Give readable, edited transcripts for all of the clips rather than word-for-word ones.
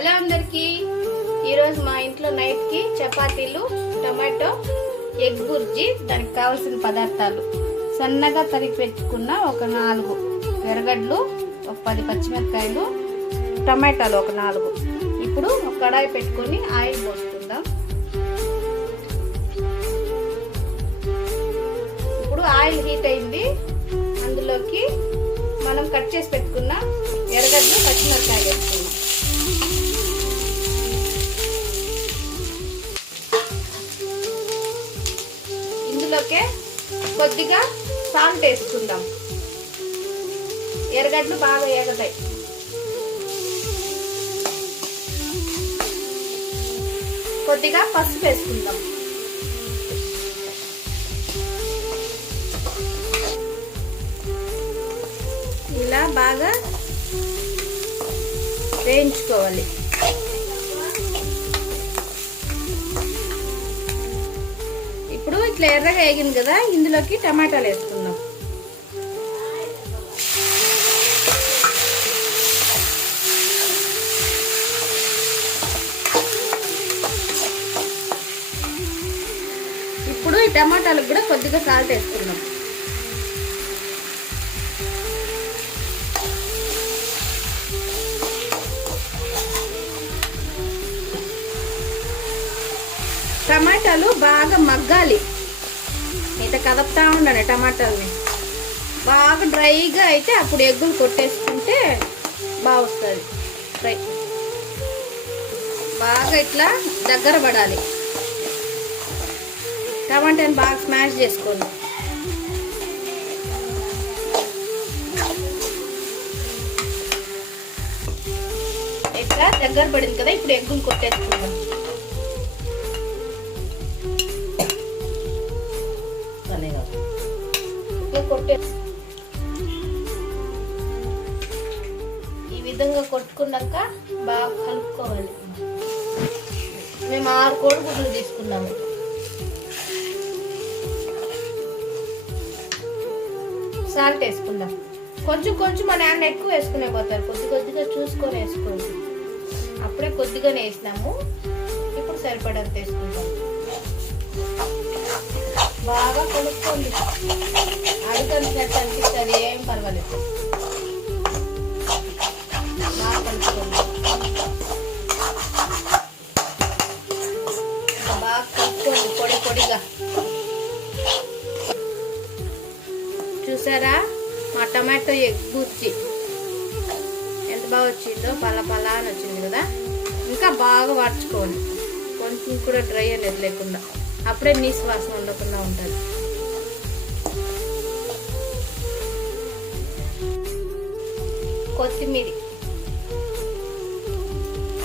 Hello అందరికి, ఈరోజు మా ఇంట్లో నైట్ కి చపాతీలు, టమాటో, ఎగ్ బుర్జీ. దానికి కావాల్సిన పదార్థాలు: సన్నగా తరిగి పెట్టుకున్న ఒక 4 ఎర్రగడ్డలు, ఒక 10 పచ్చిమిరపకాయలు, టమాటాలు ఒక 4. ఇప్పుడు ఒక కడాయి పెట్టుకొని ఆయిల్ పోసుకుందాం. ఇప్పుడు ఆయిల్ హీట్ అయింది. అందులోకి మనం కట్ చేసి పెట్టుకున్న ఎర్రగడ్డలు, పచ్చిమిరపకాయలు వేసుకున్నాం. ఇందులోకే కొద్దిగా సాల్ట్ వేసుకుందాం. ఎర్రగడ్డలు బాగా ఎగతాయి. కొద్దిగా పసుపు వేసుకుందాం. ఇలా బాగా వేయించుకోవాలి. ఇప్పుడు ఇట్లా ఎర్రగా వేగింది కదా, ఇందులోకి టమాటాలు వేసుకుందాం. ఇప్పుడు ఈ టమాటాలకు కూడా కొద్దిగా సాల్ట్ వేసుకుందాం. టమాటాలు బాగా మగ్గాలి. ఇట్లా కదపుతా ఉండాలి. టమాటాలని బాగా డ్రైగా అయితే అప్పుడు ఎగ్గులు కొట్టేసుకుంటే బాగా వస్తుంది. ఫ్రై బాగా ఇట్లా దగ్గర పడాలి. టమాటాని బాగా స్మాష్ చేసుకోండి. ఇట్లా దగ్గర పడింది కదా, ఇప్పుడు ఎగ్గులు కొట్టేసుకుందాం. ఈ విధంగా కొట్టుకున్నాక బాగా కలుపుకోవాలి. మేము 6 కోడిగుడ్లు తీసుకున్నాము. సాల్ట్ వేసుకుందాం. కొంచెం కొంచెం మా నాన్న ఎక్కువ వేసుకునే పోతారు. కొద్దిగా చూసుకొని వేసుకోండి. అప్పుడే కొద్దిగానే వేసినాము. ఇప్పుడు సరిపడంత వేసుకుంటాం. బాగా కలుపుకోండి. అడుగంటున్నట్టు అనిపిస్తుంది, ఏం పర్వాలేదు. బాగా కలుపుకోండి. బాగా కలుపుకోండి పొడి పొడిగా. చూసారా మా టమాటో ఎగ్ బుర్జీ ఎంత బాగా వచ్చిందో, పలా అని వచ్చింది కదా. ఇంకా బాగా వార్చుకోండి. కొంచెం కూడా డ్రై అనేది లేకుండా, అప్పుడే నీసు వాసన ఉండకుండా ఉంటుంది. కొత్తిమీర.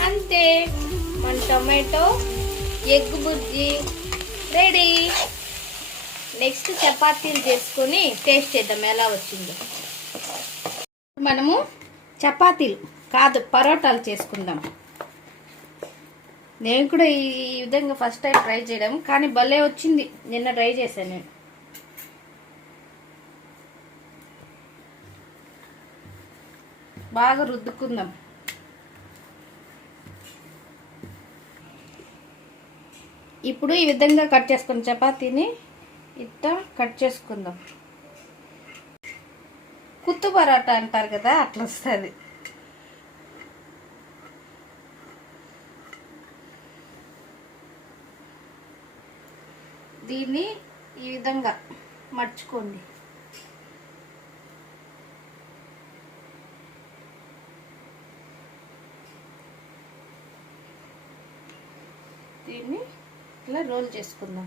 అంతే, మన tomato egg bhurji ready. Next చపాతీలు చేసుకొని టేస్ట్ చేద్దాం ఎలా వచ్చిందో. మనము చపాతీలు కాదు, పరోటాలు చేసుకుందాం. నేను కూడా ఈ విధంగా ఫస్ట్ టైం ట్రై చేయడం, కానీ భలే వచ్చింది. నిన్న ట్రై చేశాను నేను. బాగా రుద్దుకుందాం. ఇప్పుడు ఈ విధంగా కట్ చేసుకున్న చపాతీని ఇట్లా కట్ చేసుకుందాం. కుత్తు పరోటా అంటారు కదా, అట్లా వస్తుంది. దీన్ని ఈ విధంగా మర్చుకోండి. దీన్ని ఇలా రోల్ చేసుకుందాం.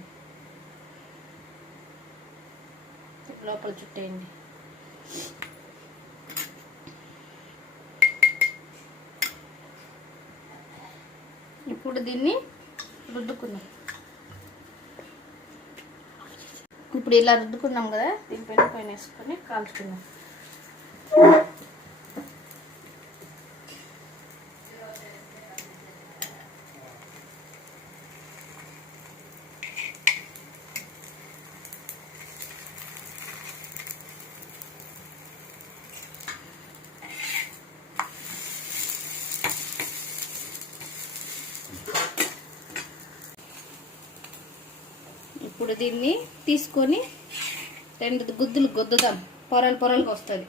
లోపల చుట్టేయండి. ఇప్పుడు దీన్ని రుద్దుకుందాం. ఇప్పుడు ఇలా రుద్దుకున్నాం కదా, దీనిపైన వేసుకొని కాల్చుకుందాం. ఇప్పుడు దీన్ని తీసుకొని 2 గుద్దులు గుద్దుదాం, పొరలు పొరలుగా వస్తుంది.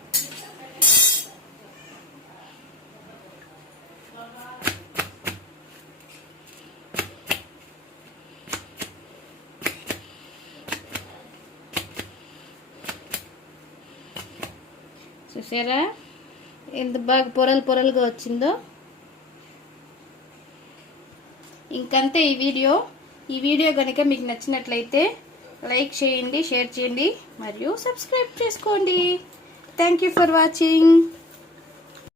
చూసారా ఎంత బాగా పొరలు పొరలుగా వచ్చిందో. ఇంకంతే ఈ వీడియో కనుక మీకు నచ్చినట్లయితే లైక్ చేయండి, షేర్ చేయండి మరియు సబ్స్క్రైబ్ చేసుకోండి. Thank you for watching.